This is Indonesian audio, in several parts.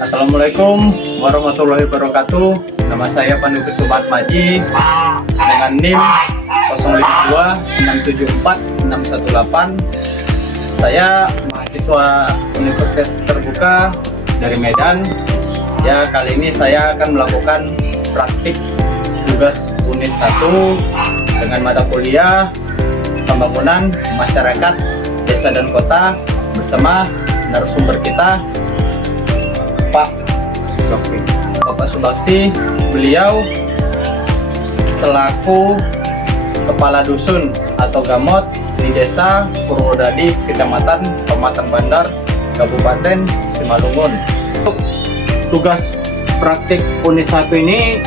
Assalamualaikum warahmatullahi wabarakatuh. Nama saya Pandu Kesumat Maji dengan NIM 0526746118. Saya mahasiswa Universitas Terbuka dari Medan. Ya, kali ini saya akan melakukan praktik tugas unit 1 dengan mata kuliah pembangunan masyarakat desa dan kota bersama narasumber kita Bapak Subakti. Beliau selaku kepala dusun atau gamot di desa Purwodadi, Kecamatan Pematang Bandar, Kabupaten Simalungun. Untuk tugas praktik unit 1 ini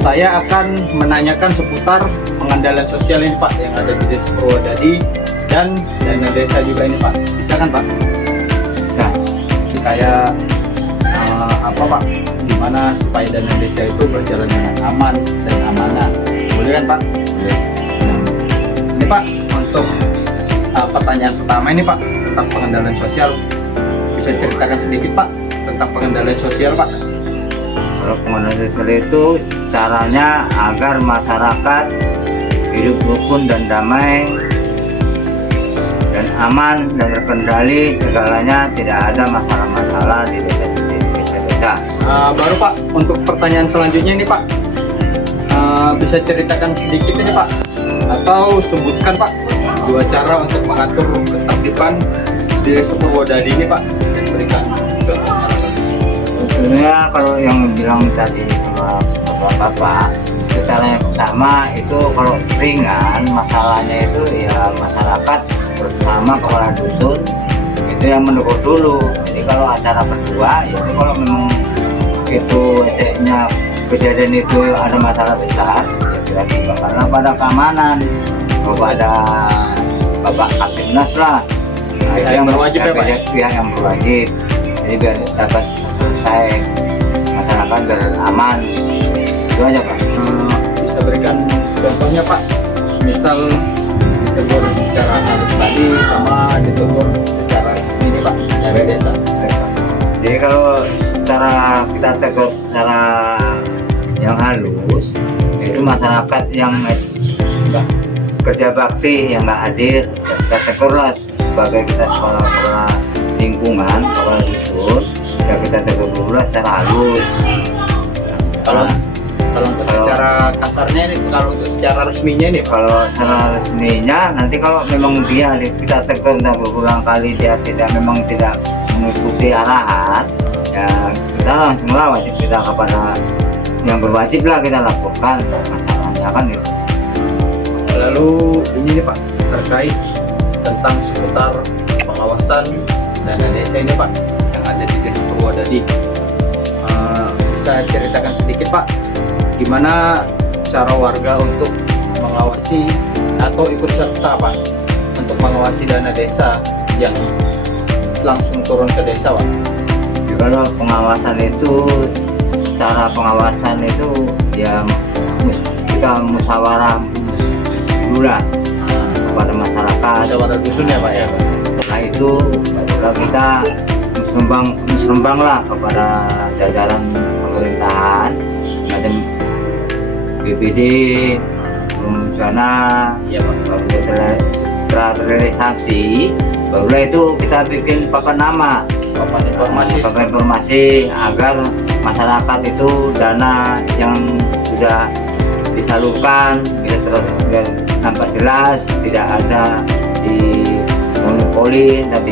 saya akan menanyakan seputar pengandalan sosial ini Pak, yang ada di desa Purwodadi dan dana desa juga ini Pak. Bisa kan Pak? Bisa. Kayak apa Pak, gimana supaya dana desa itu berjalan dengan aman dan amanah, boleh kan Pak? Boleh. Ini Pak, untuk pertanyaan pertama ini Pak, tentang pengandalan sosial, bisa ceritakan sedikit Pak tentang pengandalan sosial Pak? Kalau pengandalan sosial itu caranya agar masyarakat hidup rukun dan damai dan aman dan terkendali, segalanya tidak ada masalah-masalah di desa. Baru Pak, untuk pertanyaan selanjutnya ini Pak, bisa ceritakan sedikit ini Pak, atau sebutkan Pak 2 cara untuk mengatur ketertiban di desa Purwodadi ini Pak, dan berikan contohnya. Sebenarnya kalau yang bilang tadi sama Bapak, cara yang pertama itu kalau ringan masalahnya itu ya masyarakat bersama kepala dusun itu yang menegur dulu. Jadi kalau acara berdua itu kalau memang itu efeknya kejadian itu ada masalah besar ya kira-kira karena pada keamanan kepada Bapak Kaptimnas lah, nah, itu yang berwajib ya Pak, pihak yang berwajib, jadi biar dapat selesai masyarakat biar aman, itu aja Pak. Bisa berikan contohnya Pak, misal ditegur secara halus tadi sama ditegur secara ini Pak dari desa. Jadi kalau secara kita tegur secara yang halus itu masyarakat yang kerja bakti yang nggak hadir, kita tegur lah sebagai kita kepala lingkungan, kepala dusun, ya kita tegur dulu lah secara halus. Kalau untuk secara kasarnya ini, kalau untuk secara resminya ini kalau secara resminya nanti kalau memang dia kita tegur berulang kali dia memang tidak mengikuti arahan, ya kita langsung lah wajib kita kepada yang berwajib lah kita laporkan masalahnya kan gitu. Lalu ini nih Pak, terkait tentang seputar pengawasan dana desa ini Pak yang ada di desa Purwodadi, bisa ceritakan sedikit Pak gimana cara warga untuk mengawasi atau ikut serta Pak untuk mengawasi dana desa yang langsung turun ke desa Pak? Kalau pengawasan itu, cara pengawasan itu ya kita musyawarah dulu lah kepada masyarakat. Musyawarah dusun ya Pak ya. Setelah itu barulah kita musrembang lah kepada jajaran pemerintahan, macam BPD, Sana, ya Pak. Baru terrealisasi, barulah itu kita bikin papan nama. Papan informasi agar masyarakat itu dana yang sudah disalurkan bisa terus biar nampak jelas, tidak ada di monopoli dan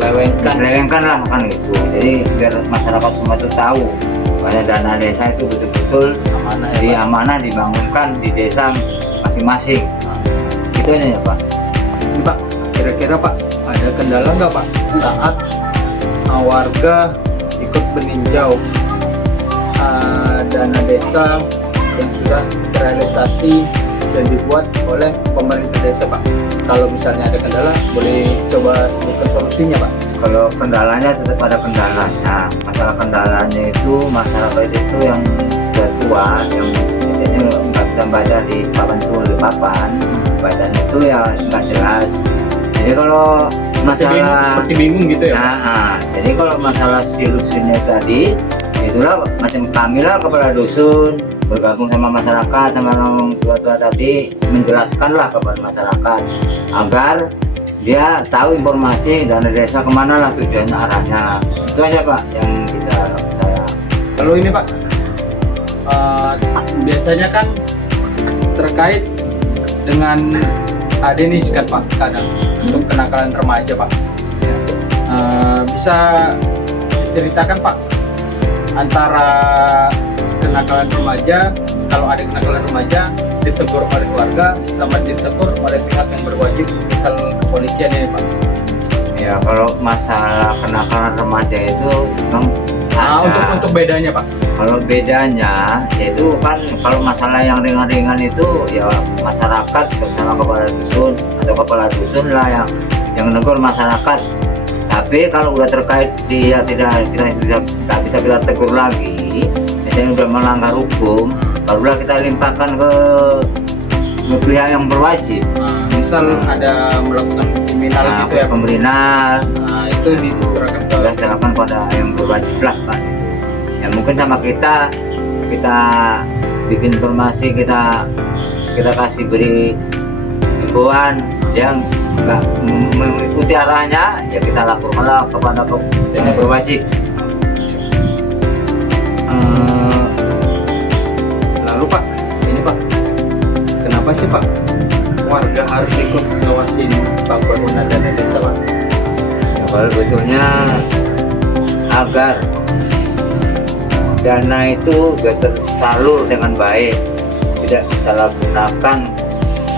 diselewengkan lah kan gitu. Jadi biar masyarakat semua itu tahu bahwa dana desa itu betul-betul amanah dibangunkan di desa masing-masing. Itu aja ya Pak. Ini Pak, kira-kira Pak ada kendala nggak Pak saat warga ikut meninjau dana desa yang sudah terrealisasi dan dibuat oleh pemerintah desa Pak? Kalau misalnya ada kendala, boleh coba sebutkan solusinya Pak. Kalau kendalanya tetap ada kendalanya. Masalah kendalanya itu masyarakat itu yang sudah tua, yang biasanya nggak bisa baca di papan, bacaan itu ya nggak jelas. Jadi Jadi kalau masalah seperti bingung gitu ya. jadi kalau masalah solusinya tadi itulah macam kami lah kepala dusun bergabung sama masyarakat sama orang tua-tua tadi menjelaskanlah kepada masyarakat agar dia tahu informasi dana desa kemana lah tujuan arahnya. Itu aja Pak yang bisa saya. Kalau ini Pak, biasanya kan terkait dengan ada nih kan Pak, kadang untuk kenakalan remaja Pak. Bisa diceritakan Pak antara kenakalan remaja, kalau ada kenakalan remaja ditegur oleh keluarga sama ditegur oleh pihak yang berwajib, misal kepolisian ini Pak. Ya kalau masalah kenakalan remaja itu memang untuk bedanya Pak. Kalau bedanya yaitu kan kalau masalah yang ringan-ringan itu ya masyarakat bersama kepala dusun atau kepala dusun lah yang menegur masyarakat. Tapi kalau udah terkait dia tidak bisa kita tegur lagi, misalnya udah melanggar hukum, barulah kita limpahkan ke pihak yang berwajib. Misal ada melakukan kriminal gitu ya, kriminal, itu diserahkan pada yang berwajib lah Pak. Ya mungkin sama kita bikin informasi, kita kasih beri himbauan yang nggak mengikuti arahnya, ya kita laporkanlah kepada yang berwajib. Lalu Pak, ini Pak, kenapa sih Pak warga harus ikut ngawasin pembangunan dana desa Pak? Ya, kalau betulnya agar dana itu tersalur dengan baik, tidak disalahgunakan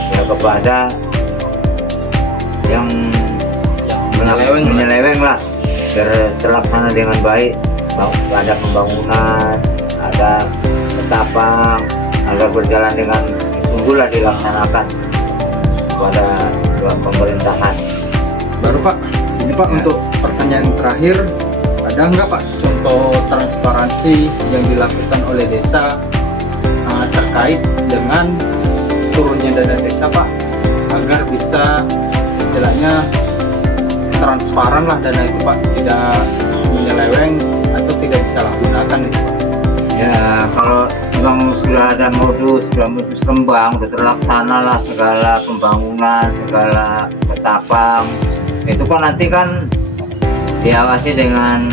ya kepada yang menyeleweng lah, biar terlaksana dengan baik. Ada pembangunan, ada ketapang, agar berjalan dengan sungguhlah dilaksanakan pada pemerintahan. Baru Pak, ini Pak untuk pertanyaan terakhir, ada nggak Pak contoh transparansi yang dilakukan oleh desa terkait dengan turunnya dana desa Pak, agar bisa istilahnya transparan lah dana itu Pak, tidak menyeleweng atau tidak disalahgunakan itu Pak. Ya kalau memang sudah ada modus kembang, sudah terlaksana lah segala pembangunan, segala ketapang, itu kan nanti kan diawasi dengan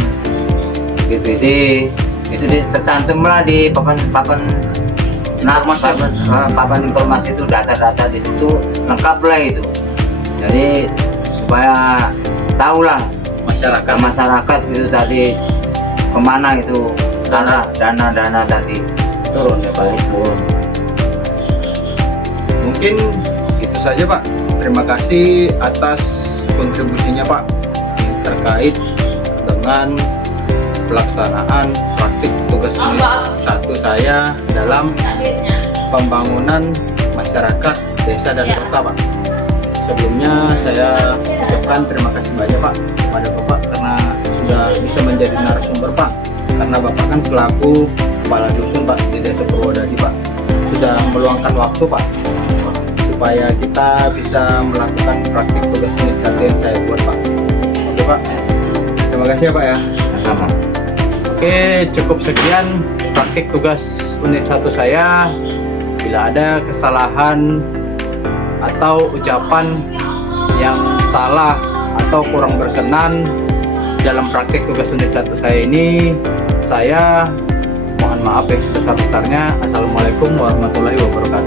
BPD, itu tercantum lah di papan informasi itu, data-data di situ lengkap lah itu. Jadi supaya tahulah masyarakat itu tadi kemana itu dana tadi turun ya Pak. Mungkin itu saja Pak. Terima kasih atas kontribusinya Pak terkait dengan pelaksanaan praktik tugas unit 1 saya dalam pembangunan masyarakat desa dan kota Pak. Sebelumnya saya ucapkan terima kasih banyak Pak kepada Bapak karena sudah bisa menjadi narasumber Pak, karena Bapak kan selaku kepala dusun Pak di Desa Purwodadi Pak sudah meluangkan waktu Pak supaya kita bisa melakukan praktik tugas unit 1 yang saya buat Pak. Oke Pak, terima kasih ya Pak ya. sama. Oke, cukup sekian praktik tugas unit 1 saya. Bila ada kesalahan atau ucapan yang salah atau kurang berkenan dalam praktik tugas unit 1 saya ini, saya mohon maaf yang sebesar-besarnya. Assalamualaikum warahmatullahi wabarakatuh.